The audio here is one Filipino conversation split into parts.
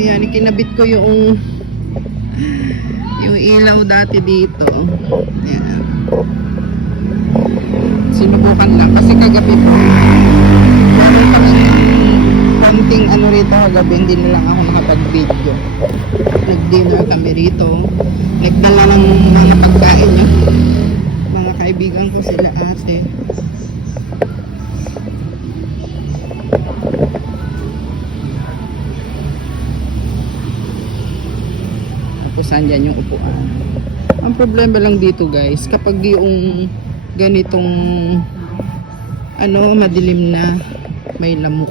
Ayan, ikinabit ko yung ilaw dati dito. Ayan. Sinubukan lang kasi kagabi po. Meron kami konting ano rito kagabi, hindi na lang ako nakapag-video. Nag-dinner kami rito. Nagdala ng mga pagkain yung mga kaibigan ko sila ate. Tapos andyan yung upuan. Ang problema lang dito guys, kapag yung ganitong ano, madilim na, may lamok.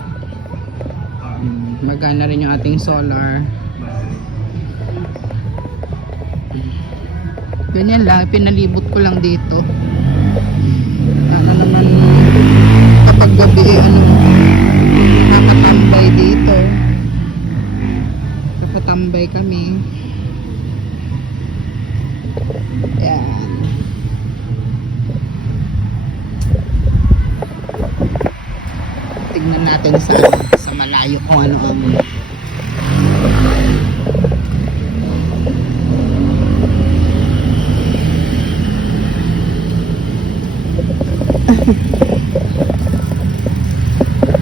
Magana rin yung ating solar. Ganyan lang, pinalibot ko lang dito. Ano naman kapag gabi ano, nakatambay dito. Nakatambay kami. Yan. Tignan natin sa malayo kung ano ang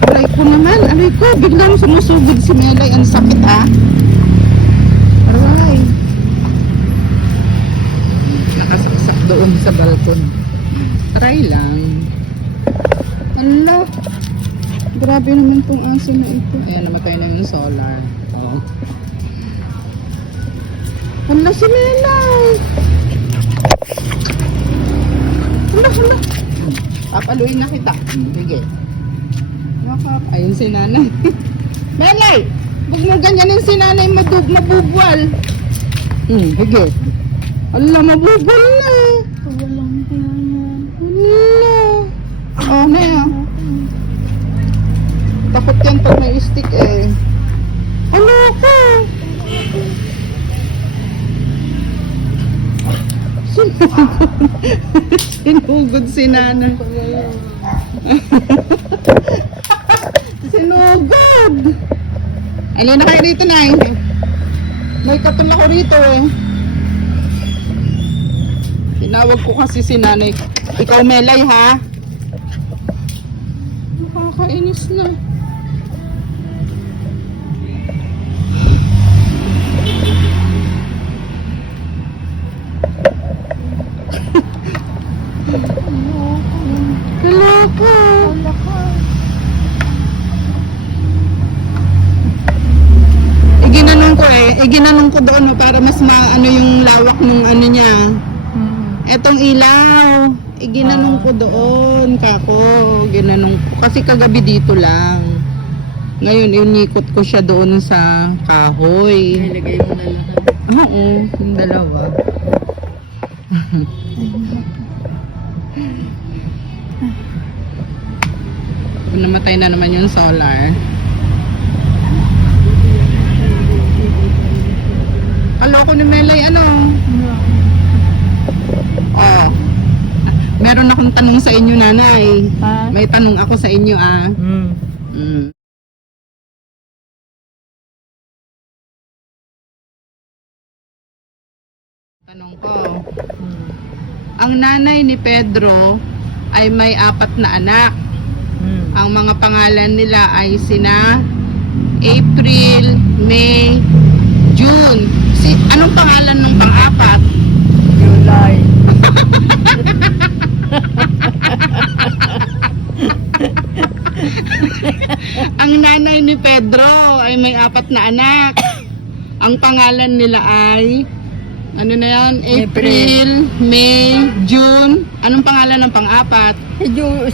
aray ko naman, aray ko, biglang sumusugod si Melay, ang sakit ah. Aray. Nakasaksak doon sa balkon. Aray lang. Ala. Grabe naman tong aso na ito. Ayan, namatay na yung solar. Oh. Ala si Melay. Hala. Papaluin na kita. Sige. Ayun si nanay. Melay! Huwag mo ganyanin si nanay, mabubwal. Sige. Ala, mabubwal na. Walang yan. Ala. Oh, na yan. Takot yan pag may stick eh. Ano ko? Sinugod si nanay. Sinugod. Alin na kayo rito, Nay? May katul ako rito eh. Tinawag ko kasi si nanay. Ikaw, Melay, ha? Nakakainis na. Kalaka. Iginanong ko doon para mas maano yung lawak ng ano niya. Etong ilaw, iginanong ko doon, kako, ginanong ko. Kasi kagabi dito lang. Ngayon, inikot ko siya doon sa kahoy. Nilagay mo na lahat. Oo, yung dalawa. Namatay na naman yung solar. Aloko ni Melay, ano? Oh. Meron akong tanong sa inyo, nanay. Ha? May tanong ako sa inyo, ah. Tanong ko. Ang nanay ni Pedro ay may 4 na anak. Ang mga pangalan nila ay sina April, May, June. Anong pangalan ng pang-4? July. Ang nanay ni Pedro ay may 4 na anak. Ang pangalan nila ay ano na yan? April, May, June. Anong pangalan ng pang-4?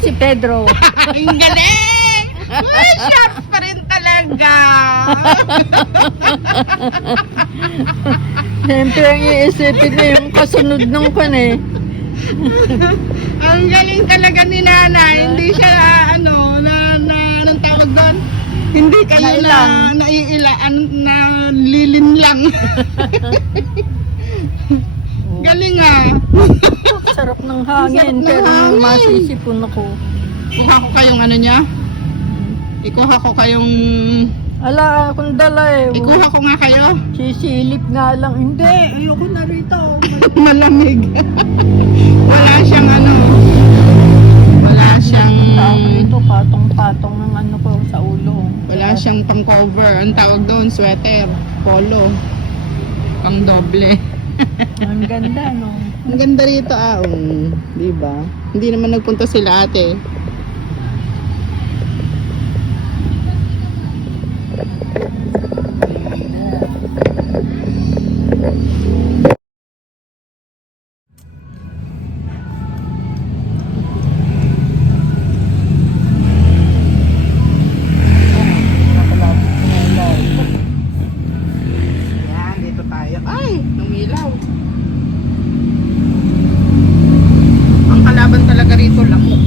Si Pedro. Ang galing! Ay, sharp pa rin talaga. Siyempre ang iisipin na yung kasunod ng kan eh. Ang galing talaga ni nanay. Hindi siya anong tawag doon? Hindi kayo na lilin lang. Galing ah. Sarap ng hangin. Sarap ng Pero hangin. masisipon ako. Kuha ko kayong ano niya? Ikuha ko kayong Ala, akong dala eh. Ikuha ko nga kayo. Sisilip nga lang. Hindi, ayoko na rito. Malamig. Wala siyang ano. Wala siyang... Ito, patong-patong ng ano ko sa ulo. Wala siyang pang cover. Ang tawag doon, sweater. Polo. Pang doble. Ang ganda, no? Ang ganda rito di ba? Hindi naman nagpunta sila ate. Yan, dito tayo. Ay, numilaw. Ang kalaban talaga rito, lamok.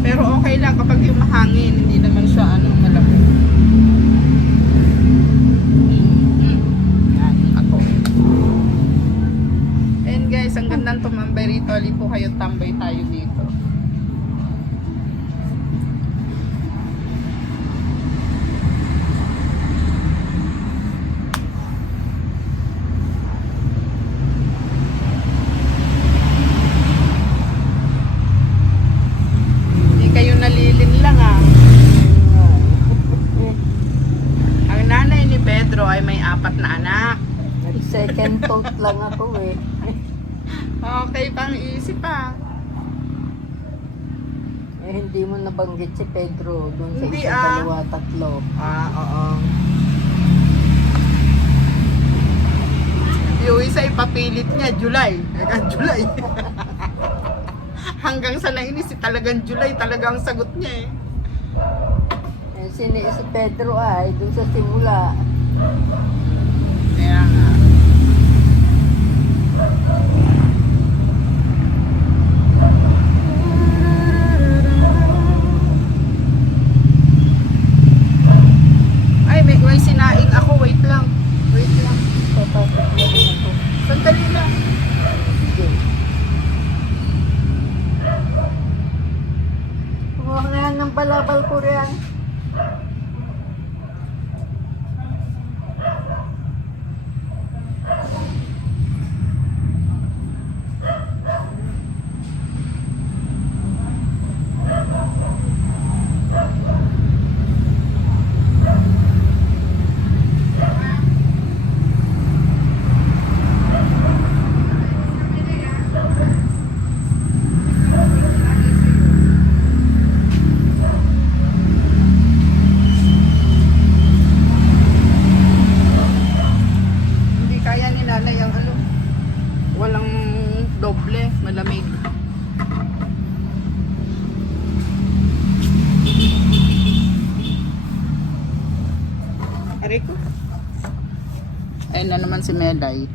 Pero okay lang kapag yung mahangin, hindi naman siya malamok. Yan, ako. And guys, ang gandang tumambay rito. Ali po kayo, tambay tayo dito. Hindi kayo nalilin lang Ang nanay ni Pedro ay may 4 na anak. Second thought lang ako eh. Okay, pang-isip Eh, hindi mo nabanggit si Pedro doon sa Hindi, isa, dalawa, tatlo. Oo. Yung isa ipapilit niya, July. Hanggang July. Hanggang sa nainis, talagang July, talagang sagot niya Si Pedro ay doon sa simula. Kaya nga. Ay, may sinaing ako. Wait lang. Papasok na rin ako. Sandali lang. Sige. Kumuha nga ng balabal ko riyan. Hindi kaya ni nanay ang walang doble, malamig. Aray ko. Ayun na naman si Melay.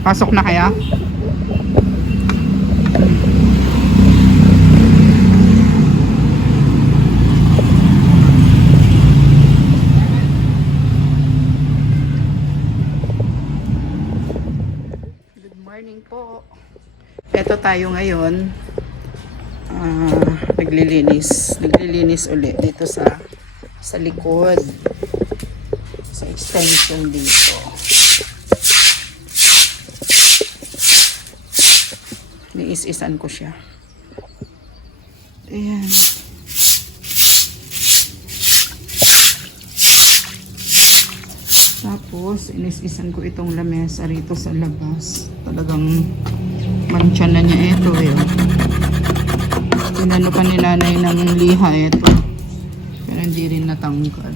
Pasok na kaya? Good morning po. Ito tayo ngayon. Naglilinis ulit dito sa likod. Sa extension dito. Niis-isan ko siya. Ayan. Tapos, inis-isan ko itong lamesa rito sa labas. Talagang mancha na niya ito. Pinano pa ni nanay ng liha ito. Pero hindi rin natanggal.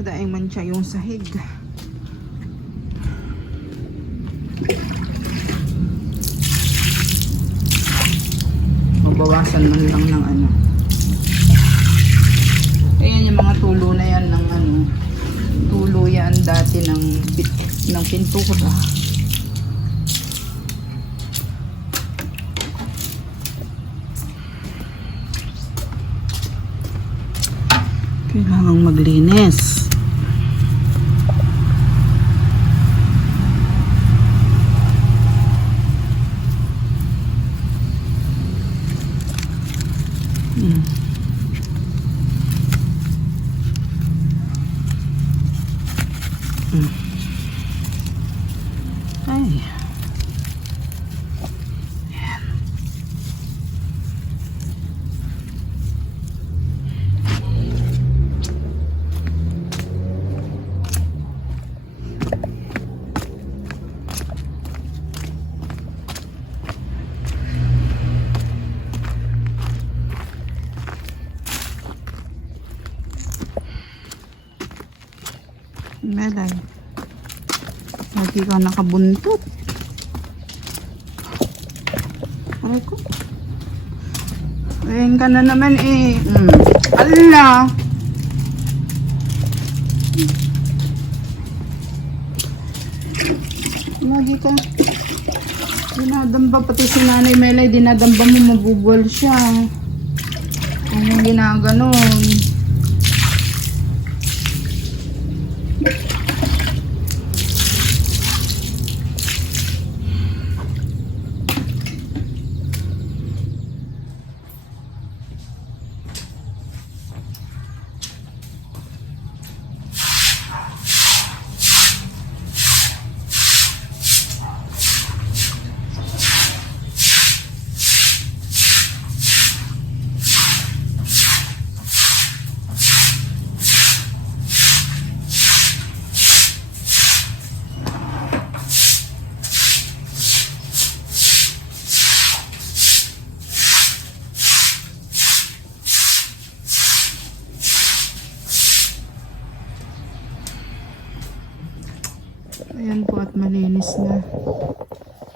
Madaing mancha yung sahig. mabawasan man lang ng ano. Ayan yung mga tulo na yan ng ano. Tulo yan dati ng pintura. Kailangang maglinis. Ay. Melay. Lagi ka nakabuntot. Aray ko. Ayan ka na naman eh. Ala! Lagi ka. Dinadamba pati si Nanay Melay. Dinadamba mo, mabubol siya. Anong ginaganon? Ayan po at malinis na.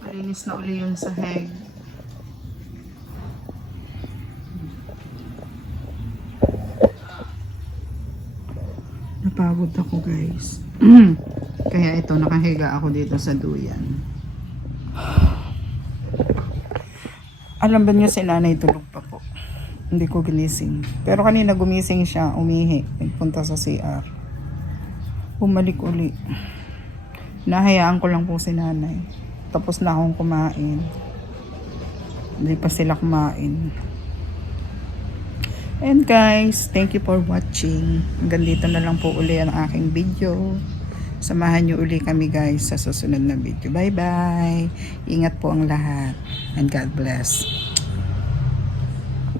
Malinis na uli yung sahig. Napagod ako guys. Kaya ito, nakahiga ako dito sa duyan. Alam ba niyo si Nanay tulog pa po? Hindi ko ginising. Pero kanina gumising siya, umihi. Nagpunta sa CR. Bumalik uli. Nahayaan ko lang po si Nanay. Tapos na akong kumain. Hindi pa sila kumain. And guys, thank you for watching. Hanggang dito na lang po uli ang aking video. Samahan nyo uli kami guys sa susunod na video. Bye bye. Ingat po ang lahat. And God bless.